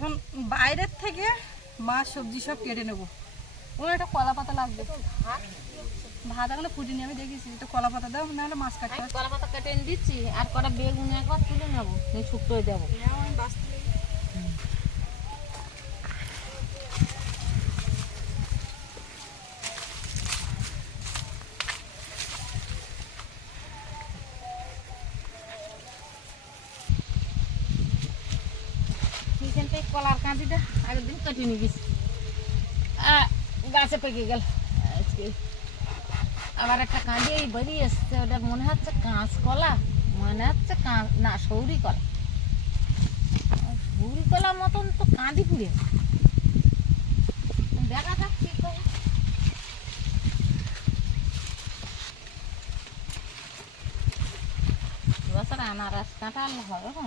এখন বাইরের থেকে মাছ সবজি সব কেটে নেব। ওর একটা কলা পাতা লাগবে। ভাত এখনও নিয়ে আমি দেখেছি। তো কলা পাতা দাও নাহলে মাছ কাটতে আমি কলা পাতা কেটে দিচ্ছি আর কটা বেগুন একবার তুলে নেব শুক্তোয় দেবো। এইখানটায় কেটে নিবিস। গাছে পেকে গেল। আজকে আবার একটা কাঁদি এই বেরিয়ে এসছে, ওটা মনে হচ্ছে কাঁচ কলা মনে হচ্ছে কাঁচ না সৌরি কলা সৌরি কলার মতন তো কাঁদি পুড়ে। দেখা যাক কি করে। এবছর আনারস কাঁঠাল হবে না?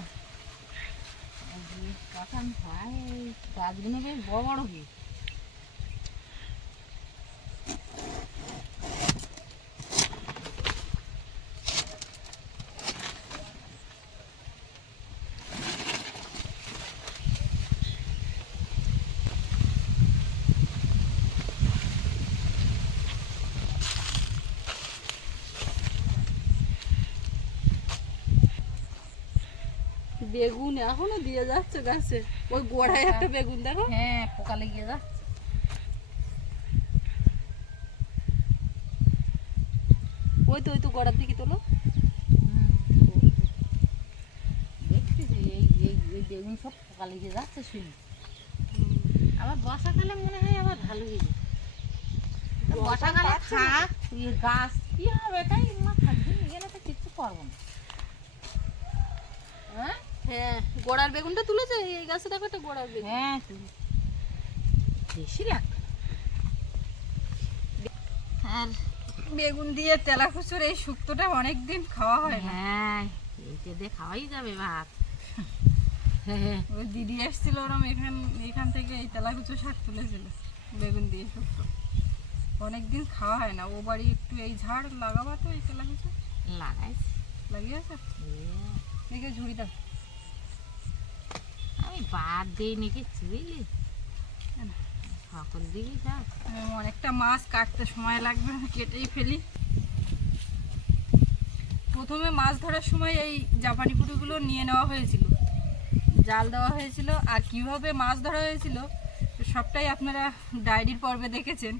কাঁঠাল হয় গাছগুলো বেশ বড় বড় কি বেগুন এখনও দিয়ে যাচ্ছে গাছে। ওই গোড়ায় একটা বেগুন দেখো। হ্যাঁ পোকা লেগে যাচ্ছে। ওই তো ওই তো গোড়ার দিকে তোলো। এই এই এই বেগুন সব পোকা লেগে যাচ্ছে শুনি। আবার বর্ষাকালে মনে হয় আবার ভালো হয়ে জল বর্ষাকালে থাক গাছ কি হবে? তাই মা থাকবে গেলে তো কিছু করব না। হ্যাঁ গোড়ার বেগুনটা তুলেছে? এই গাছে দেখো একটা গোড়ার বেগুন। হ্যাঁ বেশি লাগবে আর বেগুন দিয়ে তেলা খুচুর এই শুক্তোটা অনেক দিন খাওয়া হয় না। হ্যাঁ এইটা দিয়ে খাওয়াই যাবে ভাত। হ্যাঁ ওই দিদি এসেছিল ওরম এখান এখান থেকে এই তেলাকুচো শাক তুলেছিল বেগুন দিয়ে শুক্তো। অনেক দিন খাওয়া হয় না। ও বাড়ি একটু এই ঝাড় লাগাবা তো এই তেলাকুচো? লাগাইছি। লাগিয়েছে? হ্যাঁ। দেখে ঝুড়ি দাও বাদ দিই নাকি বুঝলি সকল দিকে যা। অনেকটা মাছ কাটতে সময় লাগবে কেটেই ফেলি। প্রথমে মাছ ধরার সময় এই জাপানি পুটুগুলো নিয়ে নেওয়া হয়েছিল। জাল দেওয়া হয়েছিল আর কীভাবে মাছ ধরা হয়েছিল সবটাই আপনারা ডায়েরির পর্বে দেখেছেন।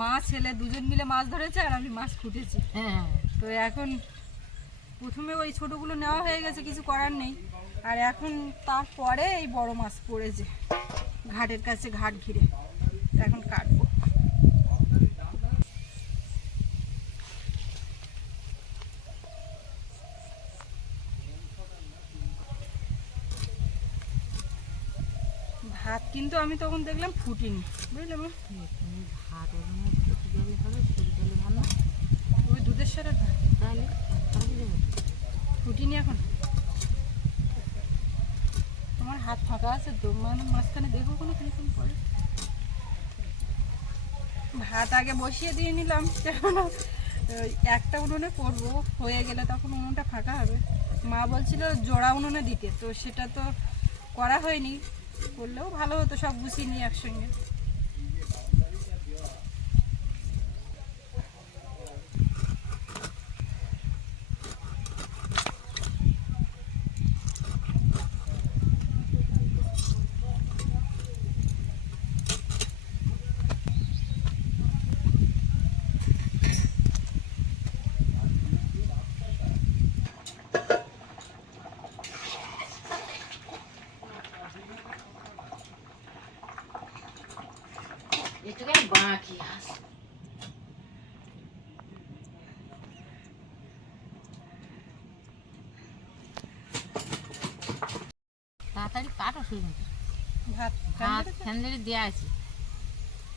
মা ছেলে দুজন মিলে মাছ ধরেছে আর আমি মাছ খুঁটেছি। হ্যাঁ। তো এখন প্রথমে ওই ছোটোগুলো নেওয়া হয়ে গেছে কিছু করার নেই। আর এখন তারপরে এই বড় মাছ পড়েছে। ঘাটের কাছে ঘাট ঘিরে। এখন কাটবো। ভাত কিন্তু আমি তখন দেখলাম ফুটিনি। বুঝলে ভাত ওই দুধের তাহলে ফুটিনি এখন? তোমার হাত ফাঁকা আছে, তো মানে মাঝখানে দেখো কোনো কিছুক্ষণ পরে। ভাত আগে বসিয়ে দিয়ে নিলাম কেন একটা উনুনে করব, হয়ে গেলে তখন উনুনটা ফাঁকা হবে। মা বলছিল জোড়া উনুনে দিতে, তো সেটা তো করা হয়নি, করলেও ভালো হতো সব গুছিয়ে নিয়ে একসঙ্গে একটুখানি বাকি আছে তাড়াতাড়ি কাটো শুরু ভাত ভাত ফ্যান্ডেলি দেওয়া আছে।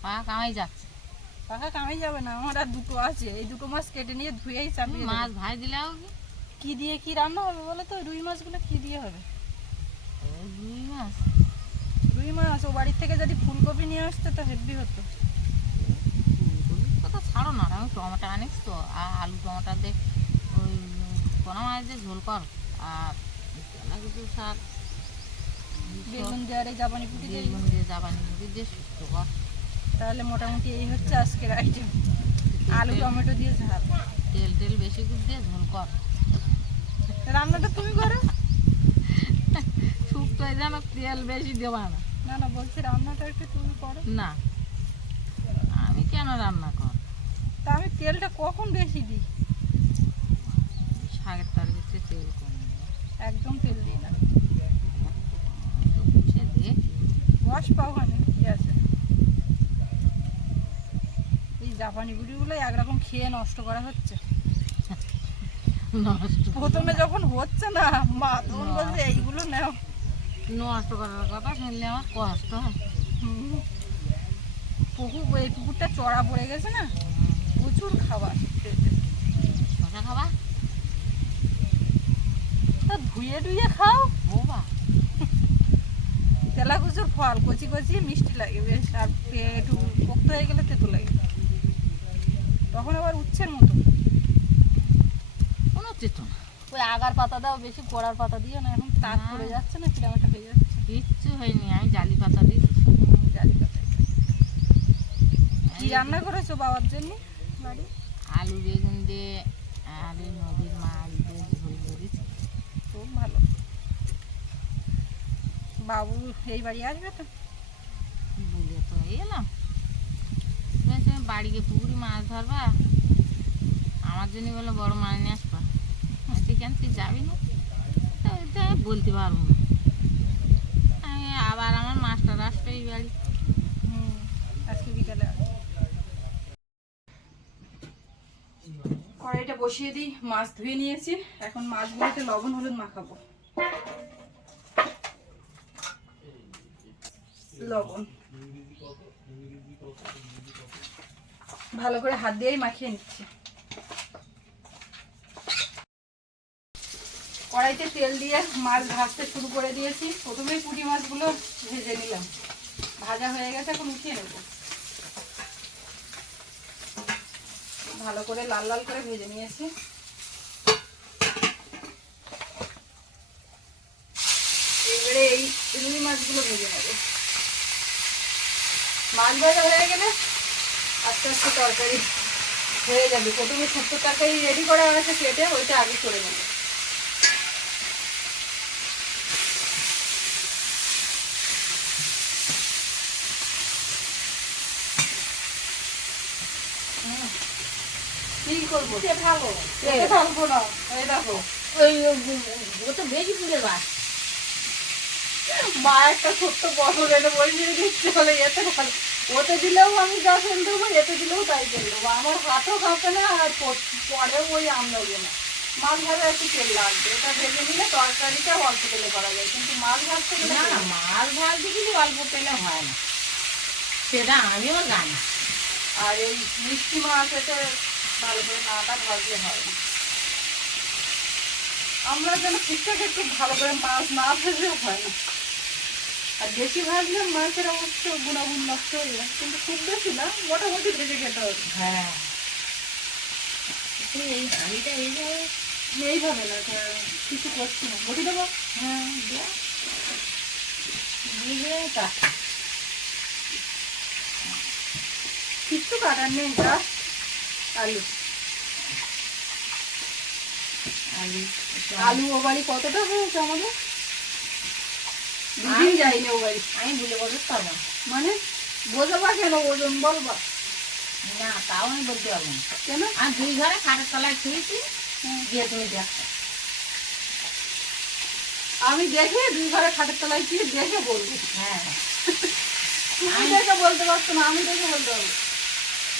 পা কামাই যাচ্ছে। কামাই যাবে না আমার আর দুটো আছে। এই দুটো মাছ কেটে নিয়ে ধুয়েই মাছ ভাই দিলে কি? কি দিয়ে কি রান্না হবে বলো তো? রুই মাছগুলো কি দিয়ে হবে? রুই মাছ। রুই মাছ ও বাড়ির থেকে যদি ফুলকপি নিয়ে আসতে তো হেভি হতো। কথা ছাড়ো না। আমি টমেটো আনিস তো আর আলু টমেটো দিয়ে ওই কোনো মাছ দিয়ে ঝোল কর। আর কিছু শাক বেগুন দেওয়ার জাপানি পুটি দিয়ে। বেগুন দিয়ে জাপানি মুড়ি দিয়ে সুস্থ কর। তাহলে মোটামুটি এই হচ্ছে আজকের আইটেম আলু টমেটো দিয়ে ঝাল। তেল টেল বেশি করে দিয়ে ঝোল কর। রান্নাটা তুমি করো। শুক্তো যেন তেল বেশি দেওয়া না। না না বলছি রান্নাটা একটু তুমি করো। না আমি কেন রান্না কর? তা আমি তেলটা কখন বেশি দিই? শাকের তরকারিতে তেল কম একদম তেল দিই না তো বুঝে দে ওয়াশ পাও মানে কি আছে? এই জাপানি গুড়িগুলো একরকম খেয়ে নষ্ট করা হচ্ছে। প্রথমে যখন হচ্ছে না মা তখন বলছে এইগুলো নাও। নষ্ট করার কথা শুনলে আমার কষ্ট। পুকুর এই পুকুরটা চড়া পড়ে গেছে না প্রচুর খাবার। খেতে। শশা খাবা? তা ধুয়ে টুয়ে খাও। ও বা তেলাকুচুর ফল কচি কচি মিষ্টি লাগে বেশ আর একটু পোক্ত হয়ে গেলে তেতো লাগে। তখন আবার উচ্ছের মতো। কোনো চেতনা ওই আগার পাতা দাও বেশি গোড়ার পাতা দিও না এখন না। পড়ে যাচ্ছে না কিরম একটা হয়ে যাচ্ছে। কিচ্ছু হয়নি আমি জালি পাতা হুম, জালি পাতা। কি রান্না করেছ বাবার জন্য? বাড়ি আলু বেগুন দিয়ে এই নদীর মাছ দিয়ে ঝোল করেছি খুব ভালো বাবু এই বাড়ি আসবে তো? বলে তো এলাম। বলছে বাড়িকে পুকুরি মাছ ধরবা। আমার জন্য বলে বড় মাছ নিয়ে আসবা। কেন তুই যাবি না তা "আমি বলতে পারব না। আমি আবার আমার মাস্টার আসবে এই বাড়ি। আজকে বিকালে কড়াইটা বসিয়ে দিই মাছ ধুয়ে নিয়েছি। এখন মাছগুলোতে লবণ হলুদ মাখাবো। লবণ। ভালো করে হাত দিয়েই মাখিয়ে নিচ্ছি। কড়াইতে তেল দিয়ে মাছ ভাজতে শুরু করে দিয়েছি। প্রথমেই পুঁটি মাছগুলো ভেজে নিলাম। ভাজা হয়ে গেছে, এখন উঠিয়ে নেব। ভালো করে লাল লাল করে ভেজে নিয়েছি। এবারে এই রুই মাছগুলো ভেজে নেব। মাছ ভাজা হয়ে গেলে আস্তে আস্তে তরকারি হয়ে যাবে। প্রথমে শুক্তো তরকারি রেডি করা আছে কেটে ওইটা আগে করে নেব। কি করব? ভালো খেতে পারব না? এই দেখো। ওই ও তো বেশি তুলে বাস মা একটা ছোট্ট বছর এনে বলিয়ে দিচ্ছে বলে এতে ভালো। ওতে দিলেও আমি যা ফেল দেবো এতে দিলেও তাই ফেল দেবো। আমার হাতও কাঁপে না আর প- পরেও ওই আম লাগবে না। মাছ ভাজা একটু তেল লাগবে এটা ভেজে নিলে তরকারিটা অল্প তেলে করা যায় কিন্তু মাছ ভাজতে গেলে না মাছ ভাজতে কিন্তু অল্প তেলে হয় না। সেটা আমিও জানি। আর এই মিষ্টি মাছ এটা ভালো করে নাটা ভাজলে হয় না। আমরা যেন ঠিকঠাক একটু ভালো করে মাছ না ভাজলে হয় না। আর বেশি ভাজলে মাছের অবশ্য গুণাগুণ নষ্ট হয়ে যায়। কিন্তু খুব বেশি না মোটামুটি ভেজে খেতে হবে। হ্যাঁ। এই হাঁড়িটা এইভাবে এইভাবে না কিছু করছি না। বটি দেবো? হ্যাঁ তা কিচ্ছু কাটার নেই জাস্ট আলু। আলু আলু ও বাড়ি কতটা হয়েছে আমাদের? দুদিন যায়নি ও বাড়ি আমি ভুলে বলতে পারব মানে? বোঝাবা কেন ওজন বলবা? না তাও আমি বলতে পারব না। কেন? আমি দুই ঘরে খাটের তলায় শুয়েছি গিয়ে তুমি দেখ। আমি দেখে দুই ঘরে খাটের তলায় গিয়ে দেখে বলব। হ্যাঁ। আমি দেখে বলতে পারছ না আমি দেখে বলতে পারব।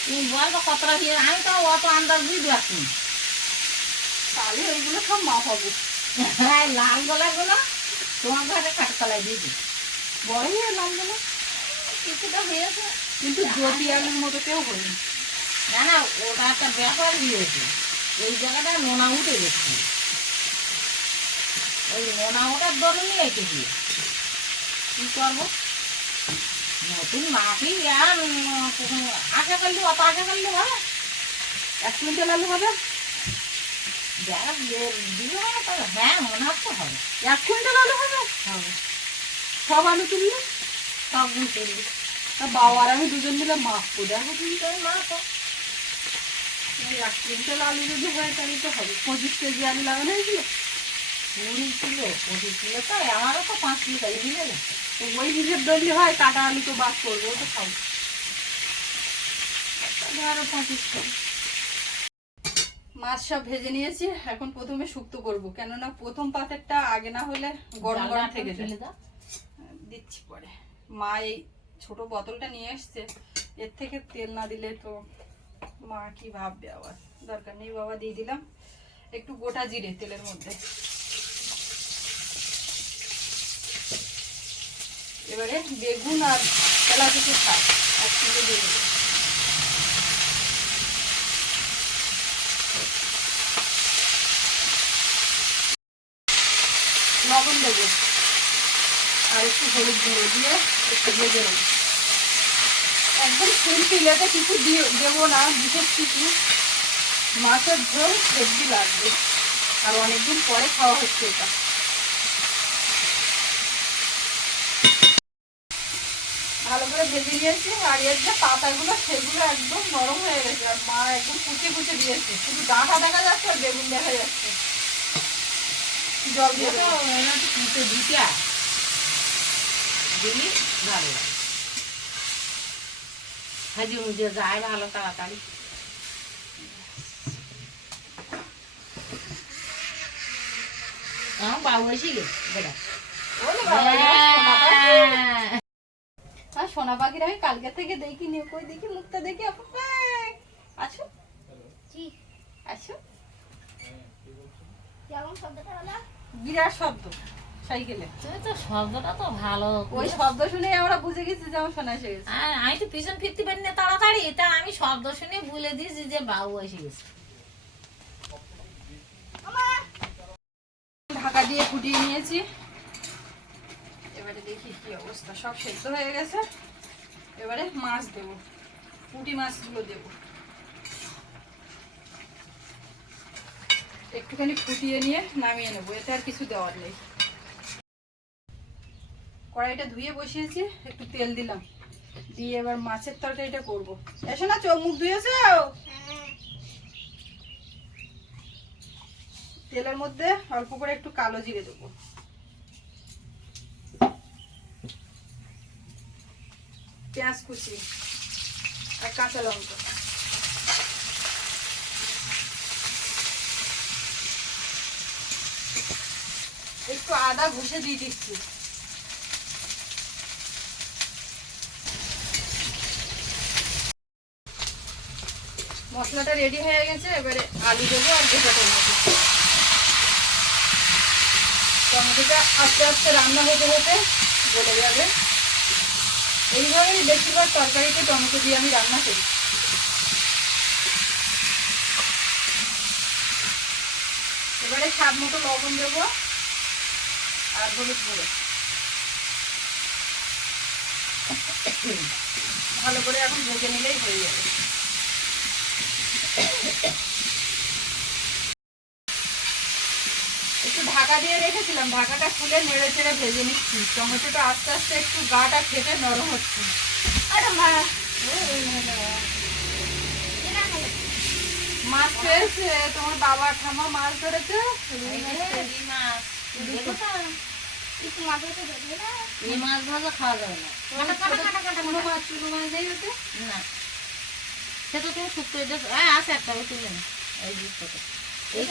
তুমি বলব কতটা দিয়ে আমি তো অত আন্দাজ বুঝতে পারছি তাহলে ওইগুলো সব মাপাবো হ্যাঁ লাল গলাগুলো তোমার ঘরে খাটের দিয়ে দিই। বড় হয়ে নাম বলো কিছুটা হয়েছে। কিন্তু জ্যোতি আলুর মতো কেউ হয়নি। না না ওটা একটা ব্যাপার দিয়েছে এই জায়গাটা নোনা উঠে গেছে। ওই নোনা ওঠার দরুনই এসে গিয়ে কী করব? নতুন মাটি আর আশা করলে অত আশা করলে হবে? এক কুইন্টাল আলু হবে? যারা দিলে মানে তবে হ্যাঁ মনে হচ্ছে হবে। এক কুইন্টাল আলু হবে? হবে। সব আলু তুললে? সব গুণ করবি তা বাবা আর আমি দুজন মিলে মাখবো দেখো তুমি তোর মা তো। এক কুইন্টাল আলু যদি হয় তাহলে তো হবে। পঁচিশ কেজি আলু লাগানো হয়েছিল? কুড়ি কিলো পঁচিশ কিলো তো আমারও তো পাঁচ কিলো তাই দিলে না? তো ওই হিসেব ধরলে হয় কাটা আলু তো বাদ করব তো খাব। তাহলে আরও পঁচিশ কেজি। মাছ সব ভেজে নিয়েছি এখন প্রথমে শুক্তো করব। কেননা প্রথম পাতেরটা আগে না হলে গরম গরম থেকে যায়। দিচ্ছি পরে। মা এই ছোট বোতলটা নিয়ে এসছে। এর থেকে তেল না দিলে তো মা কি ভাববে আবার? দরকার নেই বাবা দিয়ে দিলাম। একটু গোটা জিরে তেলের মধ্যে। এবারে বেগুন আর কলা কিছু শাক একসঙ্গে দিয়ে দেবো লবণ দেবো আর একটু হলুদ গুঁড়ো দিয়ে একটু ভেজে নেব। একদম সিম্পিলেতে কিছু দিয়ে দেবো না, বিশেষ কিছু। মাছের ঝোল সবজি লাগবে। আর অনেকদিন পরে খাওয়া হচ্ছে এটা। ভালো করে ভেজে নিয়েছি, আর এর যে পাতাগুলো, সেগুলো একদম নরম হয়ে গেছে, আর মা একদম কুচে কুচে দিয়েছে। শুধু ডাঁটা দেখা যাচ্ছে আর বেগুন দেখা যাচ্ছে। জল দিয়ে এটা দেবো। এরা তো কুটে দিটা দিলি? ভালো। লাগে ভাজি যায় ভালো তাড়াতাড়ি। আমার বাবু এসে গেছে। বেটা ওরে বাবা, এবার সোনা আর সোনা পাখির আমি কালকে থেকে দেখি নি কই দেখি মুখটা দেখি আপু এই, আছো? আছো? বিরাট শব্দ। সাইকেলে। তুমি তো শব্দটা তো ভালো ওই শব্দ শুনে আমরা বুঝে গেছি যে আমার এসে গেছে আর আমি তো পিছন ফিরতে পারি না তাড়াতাড়ি তা আমি শব্দ শুনে বলে দিয়েছি যে বাবু এসে গেছে। ঢাকা দিয়ে ফুটিয়ে নিয়েছি। এবারে দেখি কি অবস্থা সব সেদ্ধ হয়ে গেছে। এবারে মাছ দেবো পুঁটি মাছগুলো দেবো। একটুখানি ফুটিয়ে নিয়ে নামিয়ে নেব এতে আর কিছু দেওয়ার নেই। কড়াইটা ধুয়ে বসিয়েছি, একটু তেল দিলাম। দিয়ে এবার মাছের তরকারিটা করব। এসো না চোখ মুখ ধুয়েছো? তেলের মধ্যে অল্প করে একটু কালো জিরে দেবো। পেঁয়াজ কুচি আর কাঁচা লঙ্কা। একটু আদা ঘষে দিয়ে দিচ্ছি। মশলাটা রেডি হয়ে গেছে, এবারে আলু দেবো আর গোটা টমেটো টমেটোটা আস্তে আস্তে রান্না হতে হতে গলে যাবে। এইভাবেই বেশিরভাগ তরকারিতে টমেটো দিয়ে আমি রান্না করি। এবারে স্বাদ মতো লবণ দেবো আর হলুদ গুঁড়ো। ভালো করে এখন ভেজে নিলেই হয়ে যাবে একটু ঢাকা দিয়ে রেখেছিলাম ঢাকাটা খুলে নেড়ে চেড়ে ভেজে নিচ্ছি। টমেটোটা আস্তে আস্তে একটু গাটা খেতে নরম হচ্ছে। আরে মা মাছ পেয়েছে তোমার বাবা ঠামা মাছ ধরেছে। মাছ পেয়েছে। এই মাছ দেখো তো, এই মাছ ভাজা খাওয়া যাবে না। কাটা কাটা কাটা কাটা। মাছ চুনো মাছ নেই ওতে? না। সে তো তুমি শুক্তো হ্যাঁ আছে একটা ওই তুলে না এই এই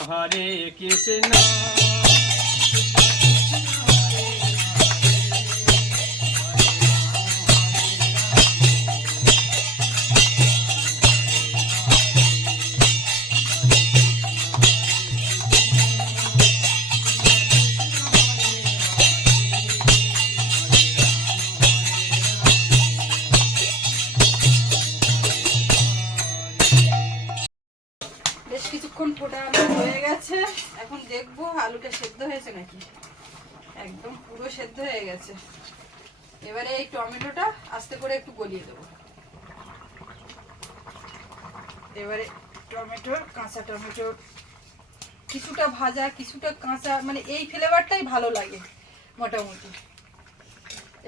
এই এই গলিয়ে দেবো। এবারে টমেটো, কাঁচা টমেটো, কিছুটা ভাজা, কিছুটা কাঁচা মানে এই ফ্লেভারটাই ভালো লাগে মোটামুটি।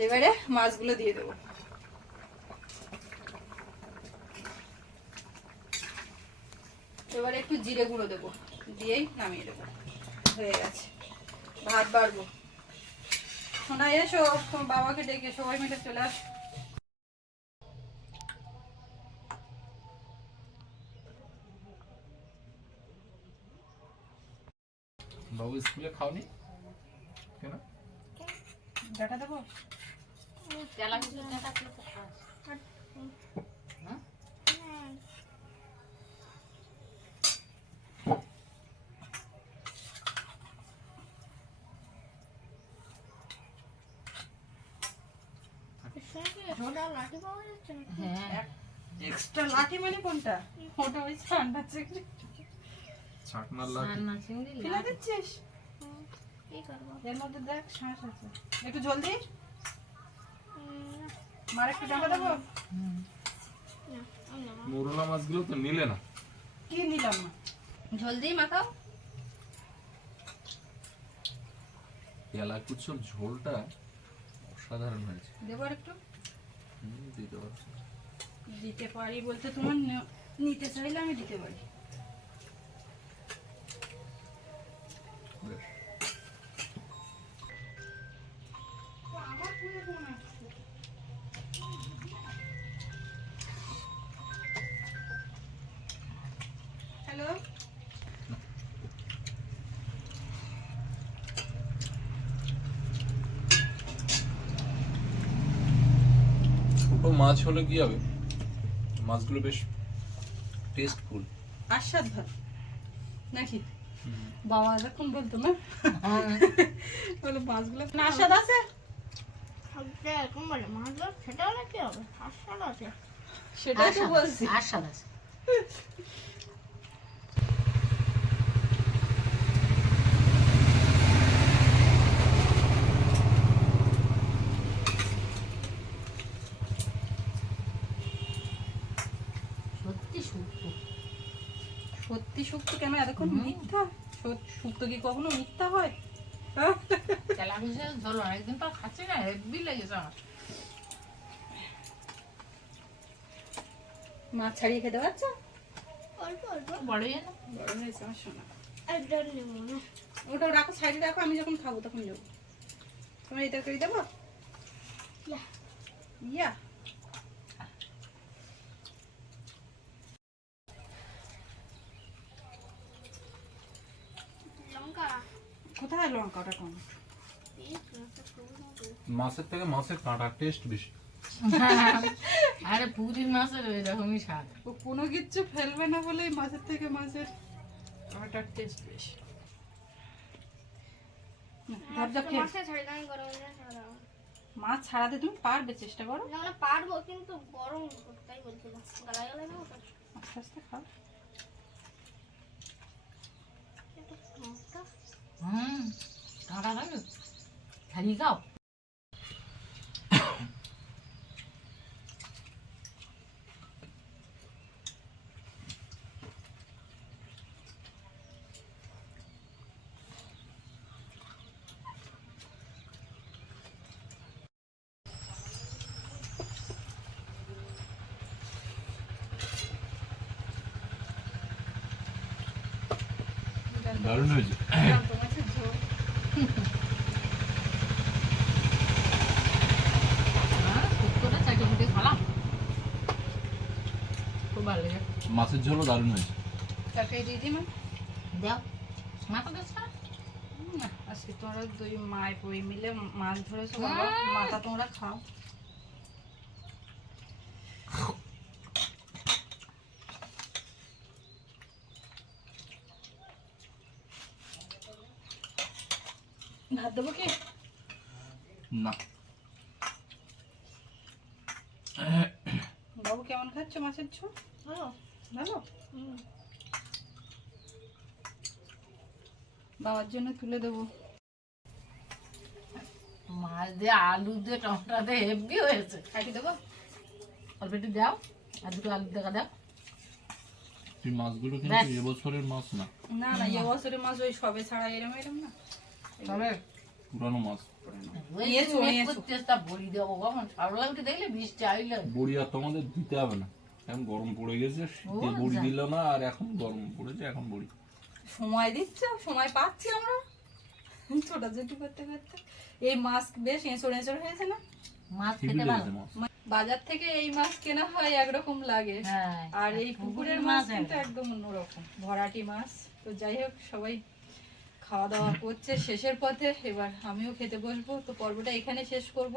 এবারে মাছগুলো দিয়ে দেবো। এবারে একটু জিরে গুঁড়ো দেবো, দিয়েই নামিয়ে দেবো। হয়ে গেছে। ভাত বাড়বো। শোনা এসো বাবাকে ডেকে সবাই মিলে চলে আস। বাবু স্কুলে খাওনি? কেন? ডাটা দেবো। হ্যাঁ? এক্সট্রা লাঠি মানে কোনটা? ওটা ওই ঠান্ডা চিংড়ি। ফেলে দিচ্ছিস? এর মধ্যে দেখ শ্বাস আছে। একটু জলদি? মার একটু ডাটা দেবো? মোরলা মাছগুলো তো নিলে না। কি নিলাম না জলদি মাখাও। এলাকুচোর ঝোলটা অসাধারণ হয়েছে। দেবো একটু? দিতে পারছি দিতে পারি বলতে তোমার নিতে চাইলে আমি দিতে পারি। বেশ। হ্যালো? ছোট মাছ হলে কি হবে? মাছগুলো বেশ টেস্টফুল আস্বাদ ভাত নাকি? বাবা এরকম বলতো না? বলে মাছগুলো না আস্বাদ আছে? সেটাই তো বলছি। আর স্বাদ আছে সত্যি শুক্তো সত্যি সুক্ত কেন এতক্ষণ মিথ্যা। সত- সুক্ত কি কখনো মিথ্যা হয়? হ্যাঁ? পর খাচ্ছি না হেভি লেগেছে আমার। মাছ ছাড়িয়ে খেতে পারছ? বড়ই না বড় হয়েছে আমার শোনা ওটা রাখো সাইডে রাখো আমি যখন খাব তখন যাব তোমার এই তরকারি দেবো? ইয়া। কোথায় লঙ্কাটা কম? মাছের থেকে মাছের কাঁটা টেস্ট বেশি। আরে পুরী মাছের এরকমই স্বাদ। ও কোনো কিচ্ছু ফেলবে না বলেই মাছের থেকে মাছের আটার টেস্ট বেশি। না, ধর যা খেয়ে। মাছ ছাড়াতে তুমি পারবে চেষ্টা করো। পারব কিন্তু গরম তাই বলছিলাম। গালা গালা না আস্তে আস্তে খাও। একটু মাছটা হুম কাঁটা খাবে ছাড়িয়ে খাও দারুণ হয়েছে জ্যান্ত মাছের ঝোল হ্যাঁ শুক্তোটা চাটে ফুটে খালাম খুব ভালো লেগে মাছের ঝোলও দারুণ হয়েছে। তরকারি দিয়ে দিই মা? দাও। মাথা দিচ্ছ না? না, আজকে তোমরা দুই মায় বই মিলে মাছ ধরেছো বাবা। হ্যাঁ। মাথা তোমরা খাও। ভাত দেবো কি? না। বাবু কেমন খাচ্ছ মাছের ঝোল? ভালো? বাবার জন্য তুলে দেবো। মাছ দিয়ে আলু দিয়ে টমেটো দিয়ে হেভি হয়েছে। কাটি দেবো? অল্প একটু দাও আর দুটো আলু দেখা দাও। এই মাছগুলো কিন্তু এবছরের মাছ না। না না এ মাছ ওই সবে ছাড়া এরম এরম না। তবে পুরানো মাছ। বড়ি দেবো কখন? দেখলে বৃষ্টি আইলে। বড়ি আর তোমাদের দিতে হবে না। এখন গরম পড়ে গেছে শীতে বড়ি দিল না আর এখন গরম পড়েছে এখন বড়ি। সময় দিচ্ছে? সময় পাচ্ছি আমরা? ছোটাছুটি করতে করতে। এই মাছ বেশ এঁচড় এঁচড় হয়েছে না? মাছ খেতে ভালো। বাজার থেকে এই মাছ কেনা হয় একরকম লাগে। হ্যাঁ আর এই পুকুরের মাছ কিন্তু একদম অন্যরকম। ভরাটি মাছ তো যাই হোক সবাই খাওয়া দাওয়া করছে। শেষের পথে এবার আমিও খেতে বসবো। তো পর্বটা এখানে শেষ করব।